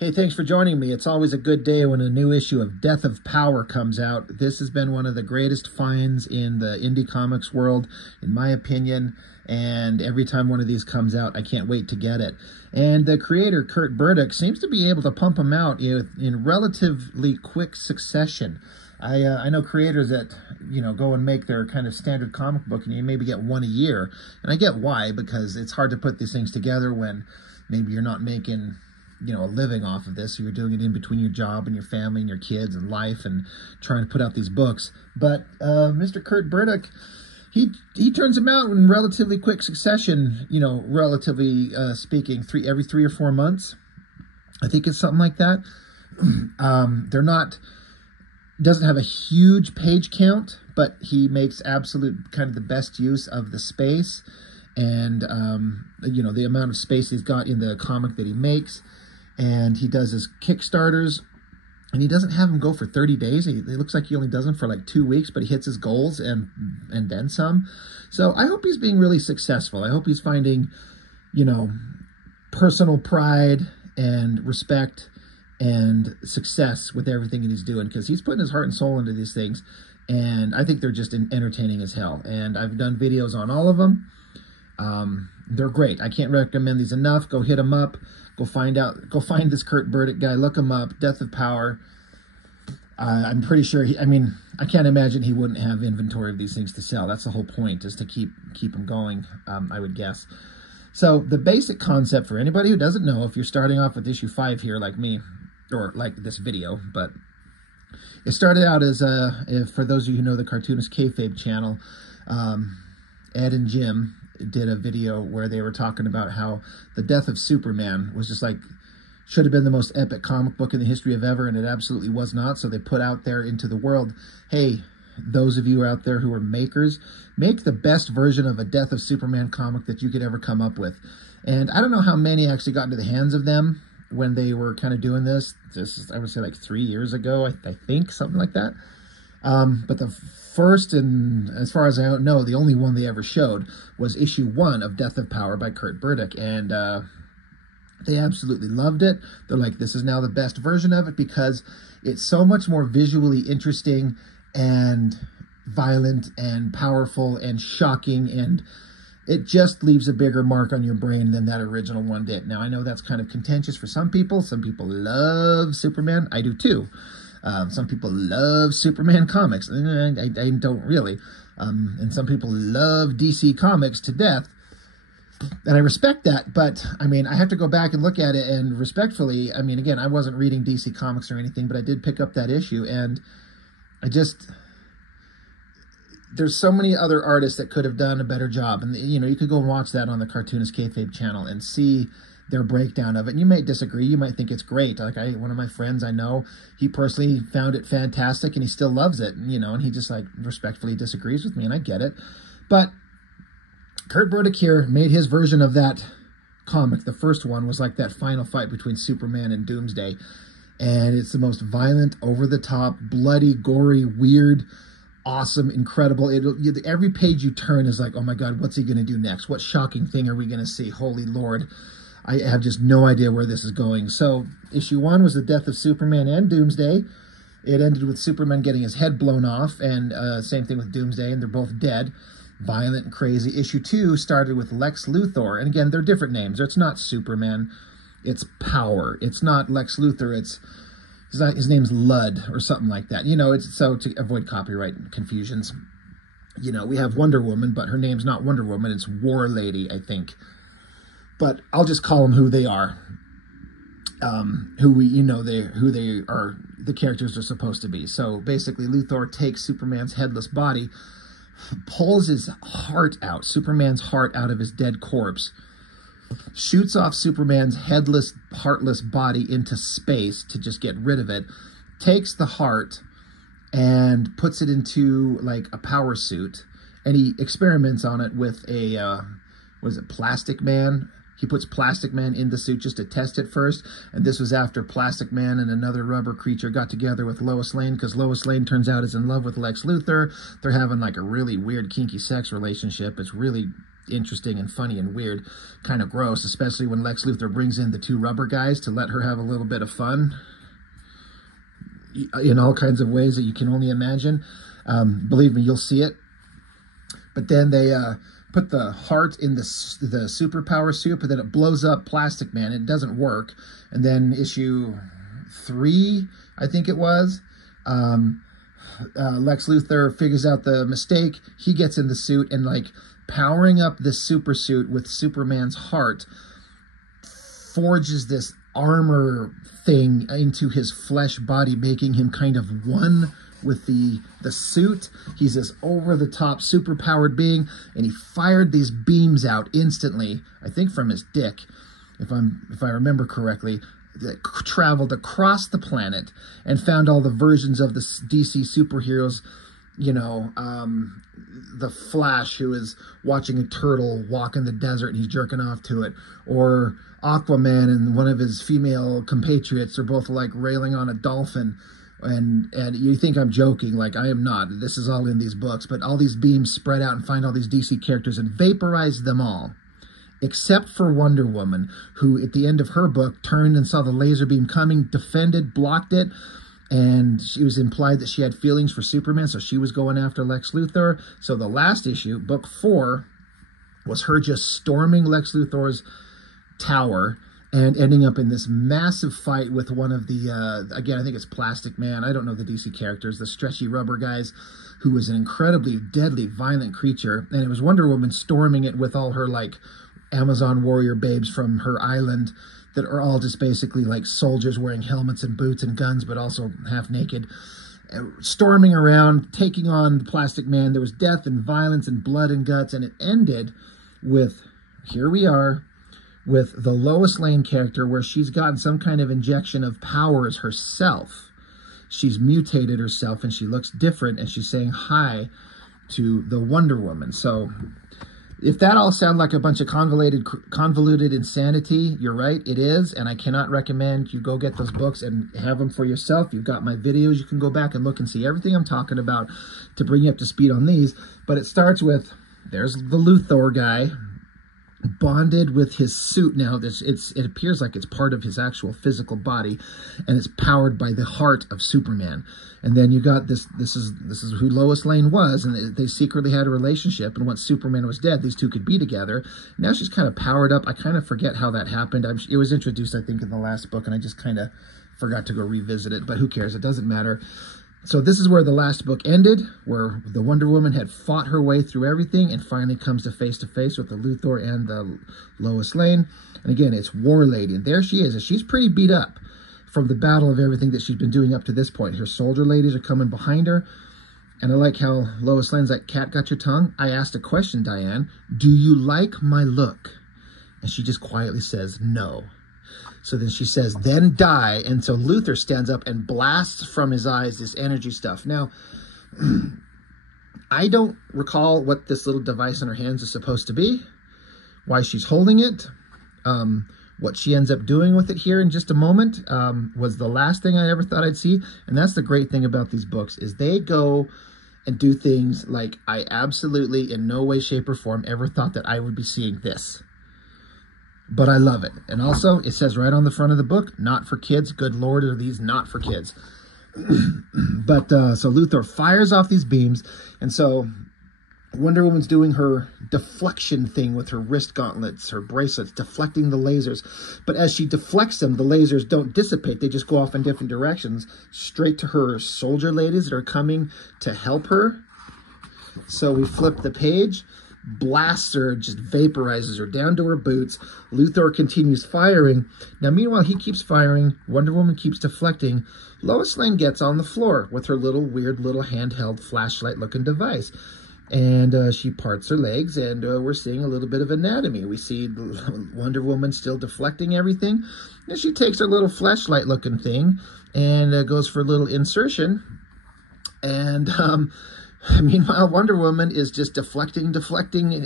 Hey, thanks for joining me. It's always a good day when a new issue of Death of Power comes out. This has been one of the greatest finds in the indie comics world, in my opinion. And every time one of these comes out, I can't wait to get it. And the creator, Burdick, seems to be able to pump them out in relatively quick succession. I know creators that, go and make their kind of standard comic book and you maybe get one a year. And I get why, because it's hard to put these things together when maybe you're not making a living off of this. So you're doing it in between your job and your family and your kids and life and trying to put out these books. But Mr. Burdick, he turns them out in relatively quick succession, relatively speaking, every 3 or 4 months. I think it's something like that. Doesn't have a huge page count, but he makes absolute kind of the best use of the space and, the amount of space he's got in the comic that he makes. And he does his Kickstarters, and he doesn't have them go for 30 days. It looks like he only does them for like 2 weeks, but he hits his goals and then some. So I hope he's being really successful. I hope he's finding, personal pride and respect and success with everything that he's doing, because he's putting his heart and soul into these things. And I think they're just entertaining as hell. And I've done videos on all of them. They're great. I can't recommend these enough. Go hit them up. Go find this Burdick guy. Look him up. Death of Power. I'm pretty sure I can't imagine he wouldn't have inventory of these things to sell. That's the whole point, is to keep them going, I would guess. So the basic concept for anybody who doesn't know, if you're starting off with issue 5 here like me, or like this video, but it started out as, for those of you who know the Cartoonist Kayfabe channel, Ed and Jim did a video where they were talking about how the death of Superman was just like, should have been the most epic comic book in the history of ever, and it absolutely was not. So they put out there into the world, hey, those of you out there who are makers, make the best version of a Death of Superman comic that you could ever come up with. And I don't know how many actually got into the hands of them when they were kind of doing this. This is, I would say, like 3 years ago, I think, something like that. But the first, and as far as I know, the only one they ever showed was issue 1 of Death of Power by Burdick. And they absolutely loved it. They're like, this is now the best version of it because it's so much more visually interesting and violent and powerful and shocking, and it just leaves a bigger mark on your brain than that original one did. Now, I know that's kind of contentious for some people. Some people love Superman. I do too. Some people love Superman comics. I don't really. And some people love DC Comics to death. And I respect that, but, I have to go back and look at it, and respectfully, again, I wasn't reading DC Comics or anything, but I did pick up that issue, and there's so many other artists that could have done a better job. And, you could go and watch that on the Cartoonist Kayfabe channel and see their breakdown of it. And you might disagree. You might think it's great. Like one of my friends I know, he personally found it fantastic and he still loves it. And he just respectfully disagrees with me, and I get it. But Burdick here made his version of that comic. The first one was like that final fight between Superman and Doomsday. And it's the most violent, over-the-top, bloody, gory, weird, awesome, incredible. Every page you turn is like, oh my God, what's he going to do next? What shocking thing are we going to see? Holy Lord. I have just no idea where this is going. So issue 1 was the death of Superman and Doomsday. It ended with Superman getting his head blown off, and same thing with Doomsday, and they're both dead. Violent and crazy. Issue 2 started with Lex Luthor, and again, they're different names. It's not Superman. It's Power. It's not Lex Luthor. His name's Lud or something like that. It's so to avoid copyright confusions. We have Wonder Woman, but her name's not Wonder Woman. It's War Lady, I think. But I'll just call them who they are. Who they are, the characters are supposed to be. So basically, Luthor takes Superman's headless body, pulls his heart out, Superman's heart out of his dead corpse, shoots off Superman's headless, heartless body into space to just get rid of it, takes the heart and puts it into like a power suit, and he experiments on it with a, Plastic Man? He puts Plastic Man in the suit just to test it first, and this was after Plastic Man and another rubber creature got together with Lois Lane, because Lois Lane turns out is in love with Lex Luthor. They're having like a really weird kinky sex relationship. It's really interesting and funny and weird, kind of gross, especially when Lex Luthor brings in the 2 rubber guys to let her have a little bit of fun in all kinds of ways that you can only imagine. Believe me, you'll see it. But then they put the heart in the superpower suit, but then it blows up Plastic Man. It doesn't work. And then issue 3, I think it was, Lex Luthor figures out the mistake. He gets in the suit and, like, powering up this super suit with Superman's heart, forges this armor thing into his flesh body, making him kind of one with the suit. He's this over-the-top super-powered being, and he fired these beams out instantly, I think from his dick, if I remember correctly, that traveled across the planet and found all the versions of the DC superheroes. You know, the Flash, who is watching a turtle walk in the desert and he's jerking off to it, or Aquaman and one of his female compatriots are both like railing on a dolphin. And you think I'm joking, like I am not. This is all in these books, but all these beams spread out and find all these DC characters and vaporize them all, except for Wonder Woman, who at the end of her book turned and saw the laser beam coming, defended, blocked it, and she was implied that she had feelings for Superman, so she was going after Lex Luthor. So the last issue, book 4, was her just storming Lex Luthor's tower and ending up in this massive fight with one of the, again, I think it's Plastic Man. I don't know the DC characters, the stretchy rubber guys, who was an incredibly deadly, violent creature. And it was Wonder Woman storming it with all her, like, Amazon warrior babes from her island that are all just basically like soldiers wearing helmets and boots and guns, but also half naked, storming around, taking on the Plastic Man. There was death and violence and blood and guts, and it ended with, here we are, with the Lois Lane character, where she's gotten some kind of injection of powers herself. She's mutated herself, and she looks different, and she's saying hi to the Wonder Woman. So if that all sounds like a bunch of convoluted insanity, you're right, it is, and I cannot recommend you go get those books and have them for yourself. You've got my videos. You can go back and look and see everything I'm talking about to bring you up to speed on these. But it starts with, there's the Luthor guy, bonded with his suit now. It appears like it's part of his actual physical body, and it's powered by the heart of Superman. And then you got this is who Lois Lane was, and they secretly had a relationship, and once Superman was dead, these two could be together. Now she's kind of powered up. I kind of forget how that happened. It was introduced, I think, in the last book, and I just kind of forgot to go revisit it, but who cares? It doesn't matter. So this is where the last book ended, where the Wonder Woman had fought her way through everything and finally comes to face with the Luthor and the Lois Lane. And again, it's War Lady, and there she is. And she's pretty beat up from the battle of everything that she's been doing up to this point. Her soldier ladies are coming behind her. And I like how Lois Lane's like, "Cat got your tongue? I asked a question, Diane. Do you like my look?" And she just quietly says, "No." So then she says, "Then die." And so Luthor stands up and blasts from his eyes this energy stuff. Now, I don't recall what this little device in her hands is supposed to be, why she's holding it, what she ends up doing with it here in just a moment, was the last thing I ever thought I'd see. And that's the great thing about these books, is they go and do things like I absolutely in no way, shape, or form ever thought that I would be seeing this. But I love it. And also, it says right on the front of the book, not for kids. Good Lord, are these not for kids. But so Luthor fires off these beams. And so Wonder Woman's doing her deflection thing with her wrist gauntlets, her bracelets, deflecting the lasers. But as she deflects them, the lasers don't dissipate. They just go off in different directions, straight to her soldier ladies that are coming to help her. So we flip the page. Blasts her, just vaporizes her down to her boots. Luthor continues firing. Now, meanwhile, he keeps firing. Wonder Woman keeps deflecting. Lois Lane gets on the floor with her little weird little handheld flashlight-looking device. And she parts her legs, and we're seeing a little bit of anatomy. We see Wonder Woman still deflecting everything. And she takes her little flashlight-looking thing and goes for a little insertion. And meanwhile, Wonder Woman is just deflecting,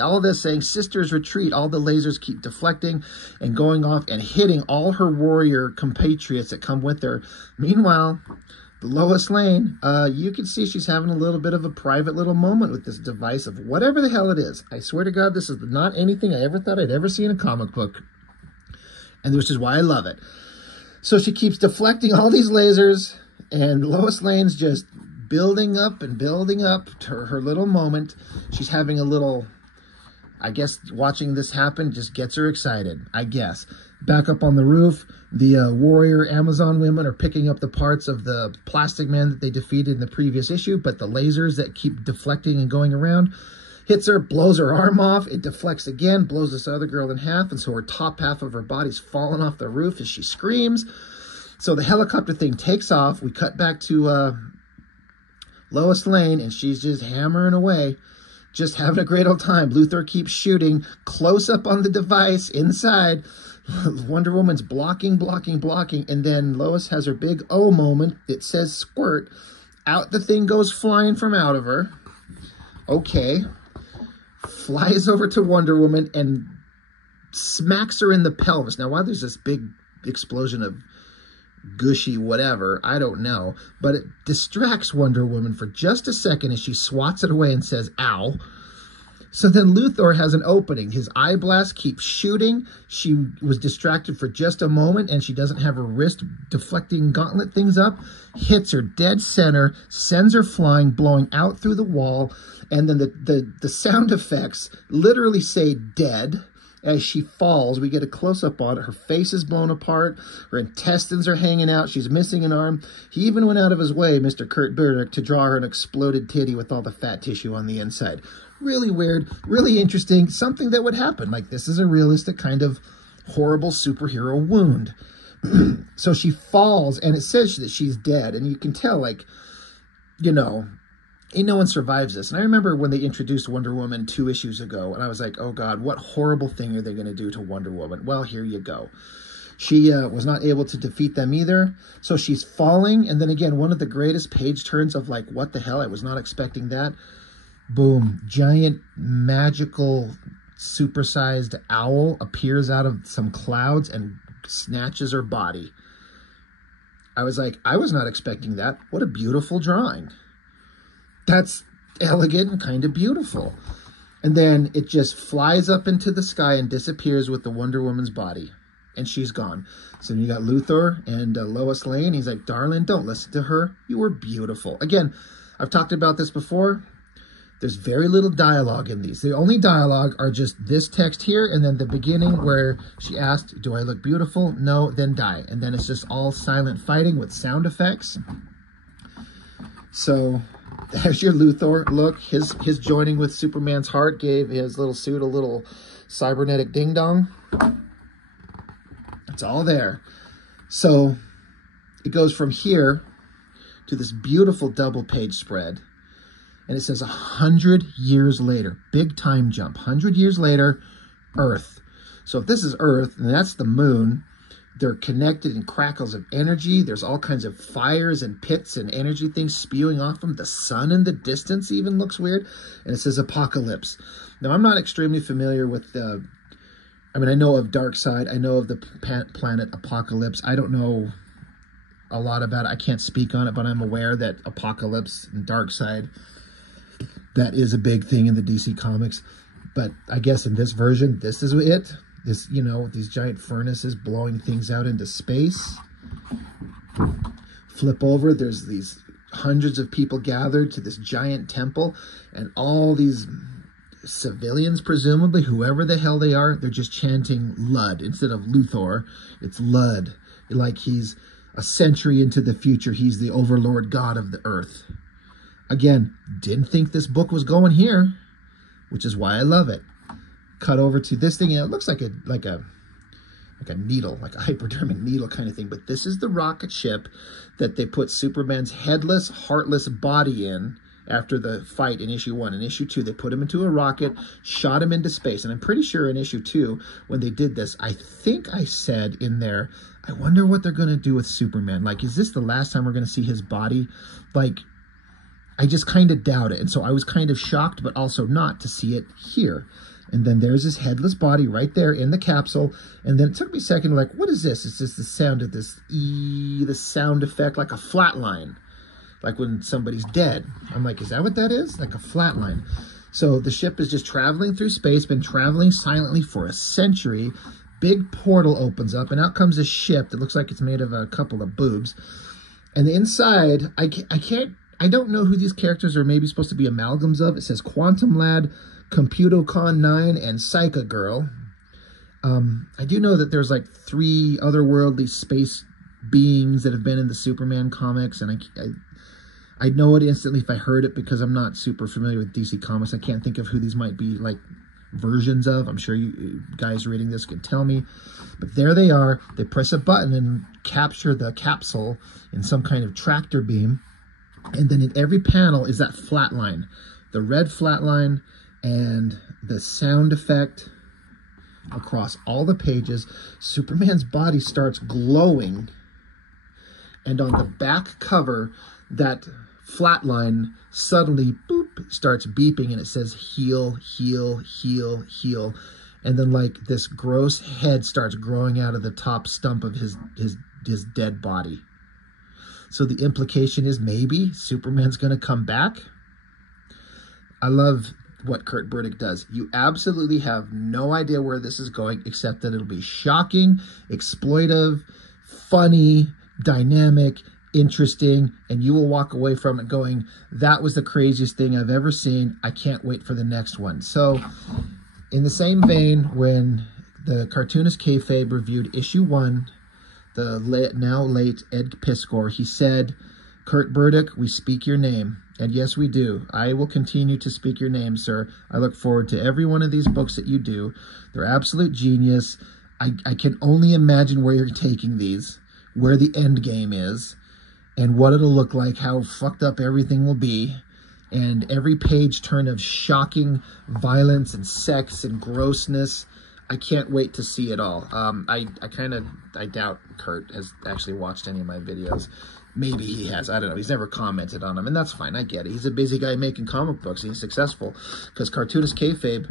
all this, saying, "Sisters, retreat." All the lasers keep deflecting and going off and hitting all her warrior compatriots that come with her. Meanwhile, Lois Lane, you can see she's having a little bit of a private little moment with this device of whatever the hell it is. I swear to God, this is not anything I ever thought I'd ever see in a comic book. And which is why I love it. So she keeps deflecting all these lasers, and Lois Lane's just building up and building up to her little moment. She's having a little, I guess watching this happen just gets her excited, I guess. Back up on the roof, the warrior Amazon women are picking up the parts of the plastic man that they defeated in the previous issue, but the lasers that keep deflecting and going around hits her, blows her arm off, it deflects again, blows this other girl in half, and so her top half of her body's falling off the roof as she screams. So the helicopter thing takes off. We cut back to Lois Lane, and she's just hammering away, just having a great old time. Luthor keeps shooting, close up on the device inside. Wonder Woman's blocking, and then Lois has her big O moment. It says squirt. Out the thing goes flying from out of her. Okay. Flies over to Wonder Woman and smacks her in the pelvis. Now, why there's this big explosion of gushy whatever, I don't know. But it distracts Wonder Woman for just a second as she swats it away and says, ow. So then Luthor has an opening. His eye blast keeps shooting. She was distracted for just a moment, and she doesn't have her wrist deflecting gauntlet things up. Hits her dead center, sends her flying, blowing out through the wall. And then the sound effects literally say dead. As she falls, we get a close-up on it. Her face is blown apart. Her intestines are hanging out. She's missing an arm. He even went out of his way, Mr. Kurt Burdick, to draw her an exploded titty with all the fat tissue on the inside. Really weird, really interesting, something that would happen. Like, this is a realistic kind of horrible superhero wound. So she falls, and it says that she's dead. And you can tell, like, you know, ain't no one survives this. And I remember when they introduced Wonder Woman 2 issues ago, and I was like, oh God, what horrible thing are they going to do to Wonder Woman? Well, here you go. She was not able to defeat them either. So she's falling, and then again, one of the greatest page turns of like, what the hell? I was not expecting that. Boom. Giant, magical, supersized owl appears out of some clouds and snatches her body. I was like, I was not expecting that. What a beautiful drawing. That's elegant and kind of beautiful. And then it just flies up into the sky and disappears with the Wonder Woman's body. And she's gone. So then you got Luthor and Lois Lane. He's like, darling, don't listen to her. You were beautiful. Again, I've talked about this before. There's very little dialogue in these. The only dialogue are just this text here and then the beginning where she asked, do I look beautiful? No, then die. And then it's just all silent fighting with sound effects. So there's your Luthor. Look, his joining with Superman's heart gave his little suit a little cybernetic ding-dong. It's all there. So it goes from here to this beautiful double-page spread. And it says 100 years later. Big time jump. 100 years later, Earth. So if this is Earth, and that's the moon, they're connected in crackles of energy. There's all kinds of fires and pits and energy things spewing off them. The sun in the distance even looks weird. And it says apocalypse. Now, I'm not extremely familiar with the... I mean, I know of Darkseid. I know of the planet Apocalypse. I don't know a lot about it. I can't speak on it, but I'm aware that Apocalypse and Darkseid, that is a big thing in the DC Comics. But I guess in this version, this is it. This, you know, these giant furnaces blowing things out into space. Flip over, there's these hundreds of people gathered to this giant temple, and all these civilians, presumably, whoever the hell they are, they're just chanting Lud. Instead of Luthor, it's Lud. Like he's a century into the future. He's the overlord god of the earth. Again, didn't think this book was going here, which is why I love it. Cut over to this thing, and it looks like a needle, like a hypodermic needle kind of thing. But this is the rocket ship that they put Superman's headless, heartless body in after the fight in issue 1. In issue 2, they put him into a rocket, shot him into space. And I'm pretty sure in issue 2, when they did this, I think I said in there, I wonder what they're going to do with Superman. Like, is this the last time we're going to see his body? Like, I just kind of doubt it. And so I was kind of shocked, but also not, to see it here. And then there's his headless body right there in the capsule. And then it took me a second, like, what is this? It's just the sound of this the sound effect, like a flat line. like when somebody's dead. I'm like, is that what that is? Like a flat line. So the ship is just traveling through space, been traveling silently for a century. Big portal opens up, and out comes a ship that looks like it's made of a couple of boobs. And the inside, I don't know who these characters are maybe supposed to be amalgams of. It says Quantum Lad, Computocon 9, and Psycha Girl. I do know that there's like 3 otherworldly space beings that have been in the Superman comics, and I know it instantly if I heard it because I'm not super familiar with DC Comics. I can't think of who these might be like versions of. I'm sure you guys reading this could tell me. But there they are. They press a button and capture the capsule in some kind of tractor beam. And then in every panel is that flat line. The red flat line and the sound effect across all the pages. Superman's body starts glowing. And on the back cover, that flat line suddenly boop starts beeping, and it says heal, heal, heal, heal. And then like this gross head starts growing out of the top stump of his dead body. So the implication is maybe Superman's going to come back. I love what Kurt Burdick does. You absolutely have no idea where this is going, except that it'll be shocking, exploitive, funny, dynamic, interesting, and you will walk away from it going, that was the craziest thing I've ever seen. I can't wait for the next one. So in the same vein, when the cartoonist Kayfabe reviewed issue 1, the now late Ed Piskor, he said, Kurt Burdick, we speak your name. And yes, we do. I will continue to speak your name, sir. I look forward to every one of these books that you do. They're absolute genius. I can only imagine where you're taking these, where the end game is, and what it'll look like, how fucked up everything will be, and every page turn of shocking violence and sex and grossness. I can't wait to see it all. I doubt Kurt has actually watched any of my videos. Maybe he has. I don't know. He's never commented on them, and that's fine. I get it. He's a busy guy making comic books, and he's successful. Because cartoonist Kayfabe,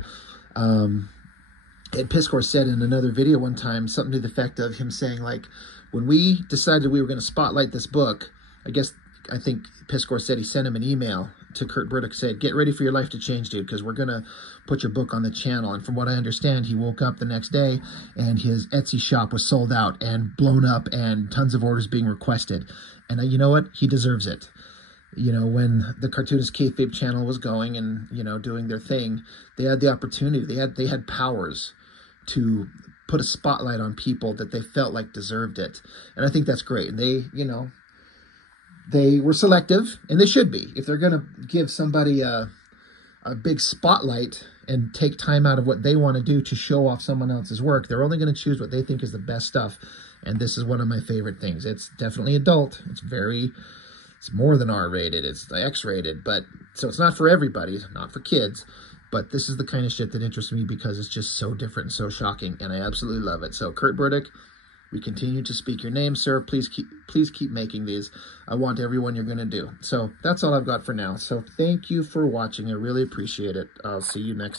Ed Piskor said in another video one time something to the effect of him saying, like, when we decided we were going to spotlight this book, I think Piskor said he sent him an email to Kurt Burdick, said, get ready for your life to change, dude, because we're going to put your book on the channel. And from what I understand, he woke up the next day and his Etsy shop was sold out and blown up and tons of orders being requested. And you know what? He deserves it. You know, when the cartoonist Kayfabe channel was going and, you know, doing their thing, they had the opportunity. They had powers to put a spotlight on people that they felt like deserved it. And I think that's great. And they, you know, they were selective, and they should be. If they're going to give somebody a big spotlight and take time out of what they want to do to show off someone else's work, they're only going to choose what they think is the best stuff. And this is one of my favorite things. It's definitely adult. It's more than R-rated. It's X-rated, but so it's not for everybody, not for kids. But this is the kind of shit that interests me because it's just so different and so shocking, and I absolutely love it. So Kurt Burdick, we continue to speak your name, sir. Please keep making these. I want everyone you're going to do. So that's all I've got for now. So thank you for watching. I really appreciate it. I'll see you next time.